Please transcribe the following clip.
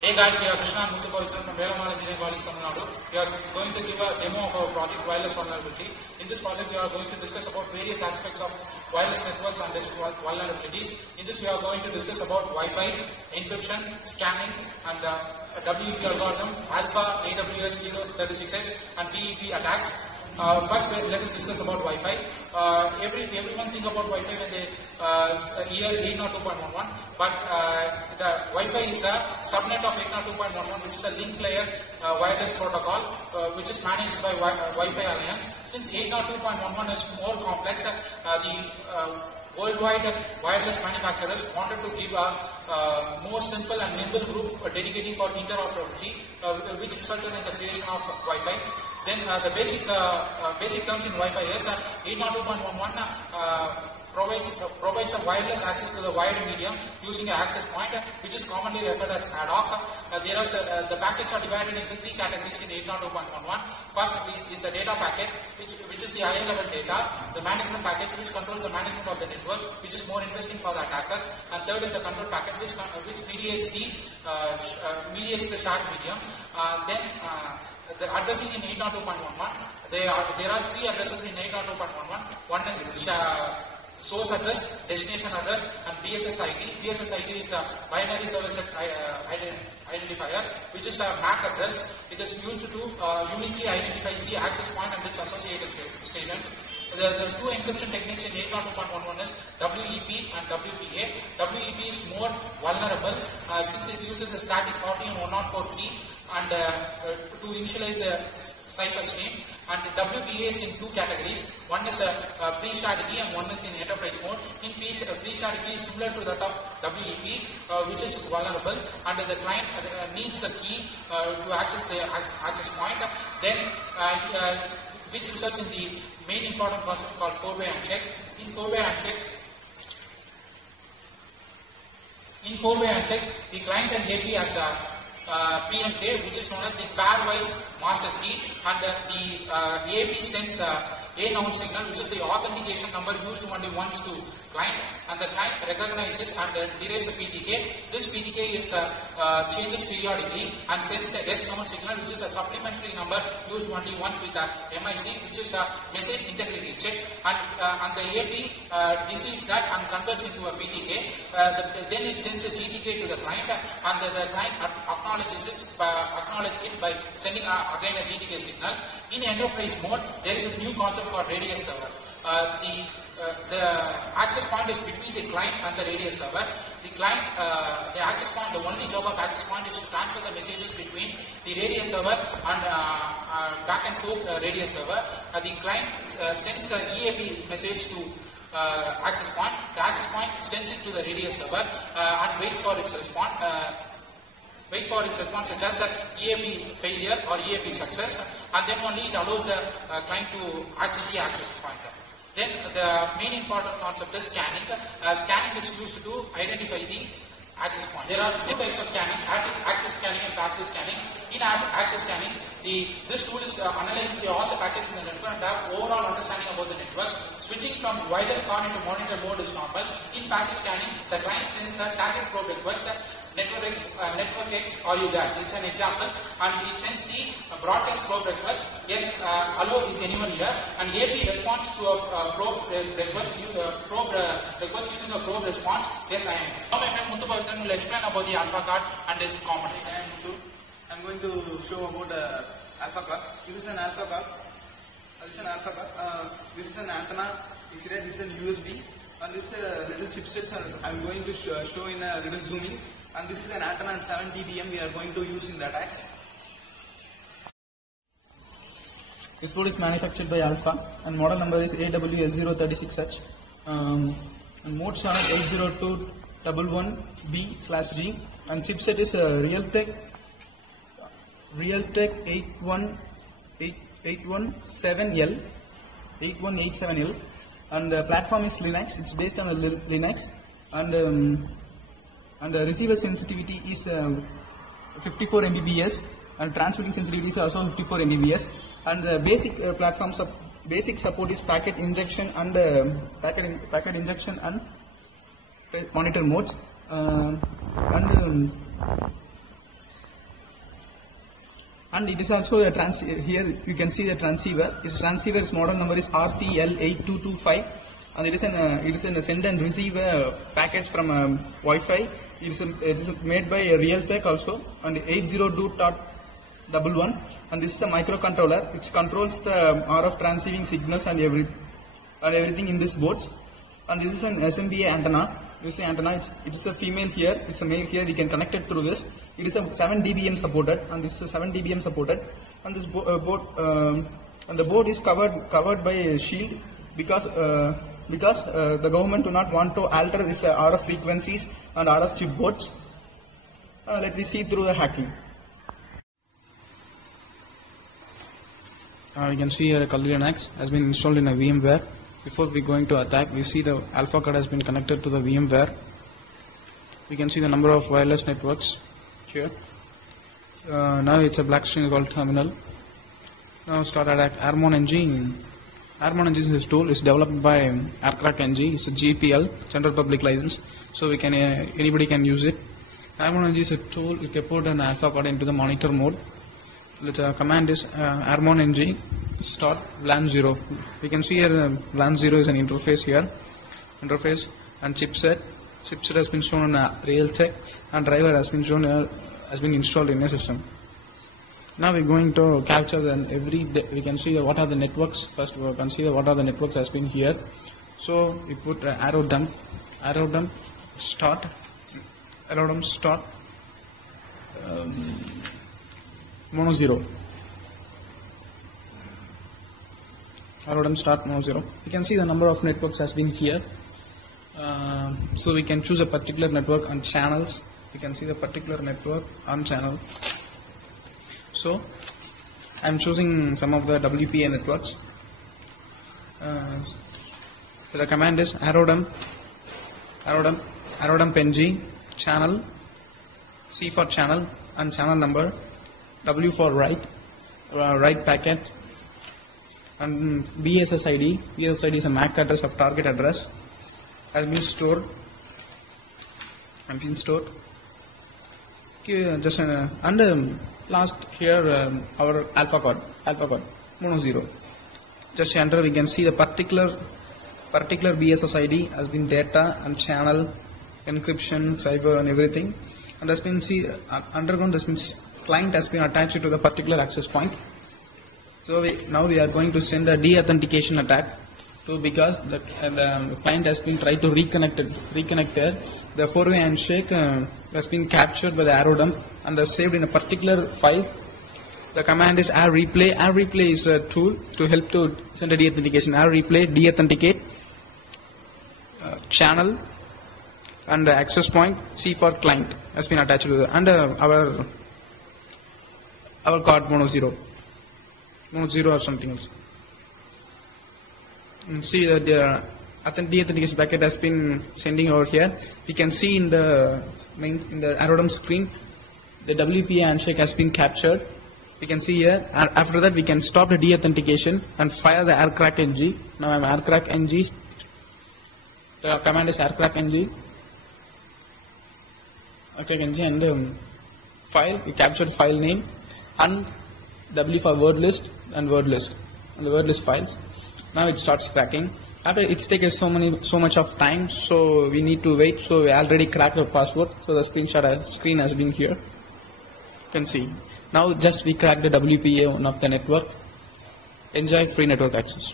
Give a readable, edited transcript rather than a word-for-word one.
Hey guys, we are Krishna and Muthu from Velamala Engineering College, Tamil Nadu. We are going to give a demo of our project Wireless Vulnerability. In this project, we are going to discuss about various aspects of wireless networks and vulnerabilities. In this, we are going to discuss about Wi-Fi, encryption, scanning, and WEP algorithm, Alpha, AWS 036H, and PEP attacks. First, let us discuss about Wi-Fi. Everyone think about Wi-Fi when they hear 802.11, but the Wi-Fi is a subnet of 802.11, which is a link layer wireless protocol, which is managed by Wi-Fi Alliance. Since 802.11 is more complex, the worldwide wireless manufacturers wanted to give a more simple and nimble group dedicating for interoperability, which resulted in the creation of Wi-Fi. Then the basic terms in Wi-Fi is 802.11 provides a wireless access to the wired medium using an access point, which is commonly referred as ad hoc. The packets are divided into three categories in 802.11. First is the data packet, which is the higher level data. The management packet, which controls the management of the network, which is more interesting for the attackers. And third is the control packet, which mediates the shared medium. The addressing in 802.11, there are three addresses in 802.11. One is source address, destination address, and BSS ID. BSS ID is a binary service identifier, which is a MAC address. It is used to uniquely identify the access point and its associated station. The two encryption techniques in 802.11 is WEP and WPA. WEP is more vulnerable since it uses a static 40 and 104 key and to initialize the cipher stream. And WPA is in two categories. One is a pre-shared key and one is in enterprise mode. In pre-shared key is similar to that of WEP, which is vulnerable, and the client needs a key to access the access point. Then which results in the main important concept called four-way handshake. In four-way handshake, the client and AP has a PMK, which is known as the pairwise master key, and the AP sends a noun signal, which is the authentication number used only once to client, and the client recognizes and derives a PTK. This PTK is changes periodically and sends the S noun signal, which is a supplementary number used only once with a MIC, which is a message integrity check, and the AP receives that and converts into a PTK. Then it sends a GTK to the client, and the client acknowledges it by sending again a GTK signal. In enterprise mode, there is a new concept called radius server. The access point is between the client and the radius server. The access point, the only job of access point is to transfer the messages between the radius server and back and forth radius server. The client sends a EAP message to access point. The access point sends it to the radius server and waits for its response. Such as EAP failure or EAP success, and then only it allows the client to access the access point. Then the main important concept is scanning. Scanning is used to identify the access point. There are two types of scanning: active scanning and passive scanning. In active scanning, this tool is analyzing all the packets in the network and have overall understanding about the network. Switching from wireless CON into monitor mode is normal. In passive scanning, the client sends a target probe request. Network X, are you there? It's an example, and it sends the broadcast probe request. Yes, hello, is anyone here? And AP responds to a probe request using a probe response. Yes, I am. Now my friend Muthu will explain about the alpha card and its components. I'm going to show about the alpha card. This is an alpha card. This is an antenna. This is an USB, and this is a little chipset. I'm going to show in a little zooming. And this is an antenna and 7 dBm we are going to use in the attacks. This board is manufactured by Alpha and model number is AWS 036H. And mode channel 802.11b/G, and chipset is Realtek 8187L, and the platform is Linux. It's based on Linux, and the receiver sensitivity is 54 Mbps, and transmitting sensitivity is also 54 Mbps, and the basic basic support is packet injection and monitor modes, and And it is also a here you can see the transceiver. Its transceiver's model number is RTL8225, and it is a send and receive package from Wi-Fi. It is made by Realtek also, and 802.11, and this is a microcontroller which controls the RF transceiving signals and everything in this boards. And this is an SMBA antenna. You see antenna, it is a female here, it's a male here, we can connect it through this. It is a 7 dBm supported, and this is a 7 dBm supported, and this and the board is covered by a shield because the government do not want to alter this RF frequencies and RF chipboards. Let me see through the hacking. You can see here a Calderian X has been installed in a VMware. Before we going to attack, we see the alpha card has been connected to the VMware. We can see the number of wireless networks here. Now it's a black screen called terminal. Now start attack. Harmon NG. Harmon NG is this tool. It's developed by Aircrack NG. It's a GPL, General Public License. So we can anybody can use it. Harmon NG is a tool. You can put an alpha card into the monitor mode. The command is Harmon NG start LAN 0. We can see here LAN 0 is an interface here. Interface and chipset. Chipset has been shown on Realtek, and driver has been shown has been installed in a system. Now we're going to capture we can see what are the networks. First we can see what are the networks has been here. So we put arrow dump start, mono 0. Arrow dump start mono 0. You can see the number of networks has been here. So we can choose a particular network and channels. You can see the particular network on channel. So I'm choosing some of the WPA networks. The command is arrow dump ng channel, C for channel and channel number, W for write packet, and BSSID. BSSID is a MAC address of target address has been stored. Okay, just and last here our alpha code mono 0. Just enter. We can see the particular BSSID has been data and channel, encryption, cipher, and everything. And has been underground. This means client has been attached to the particular access point. So now we are going to send a de-authentication attack because the client has been tried to reconnect there. The 4-way handshake has been captured by the arrow dump and saved in a particular file. The command is replay. Replay is a tool to help to send a de-authentication. Replay de-authenticate channel and access point, C for client has been attached to the and our card mono 0 or something else. See that the de-authentication packet has been sending over here. We can see in the arrow dump screen the WPA handshake has been captured. We can see here. After that we can stop the de-authentication and fire the Aircrack NG. Now I'm Aircrack NG. The command is Aircrack NG. And file, we captured file name and W for word list and word list and the word list files. Now it starts cracking. After it's taken so much of time, so we need to wait. So we already cracked the password. So the screen has been here. You can see. Now just we cracked the WPA on of the network. Enjoy free network access.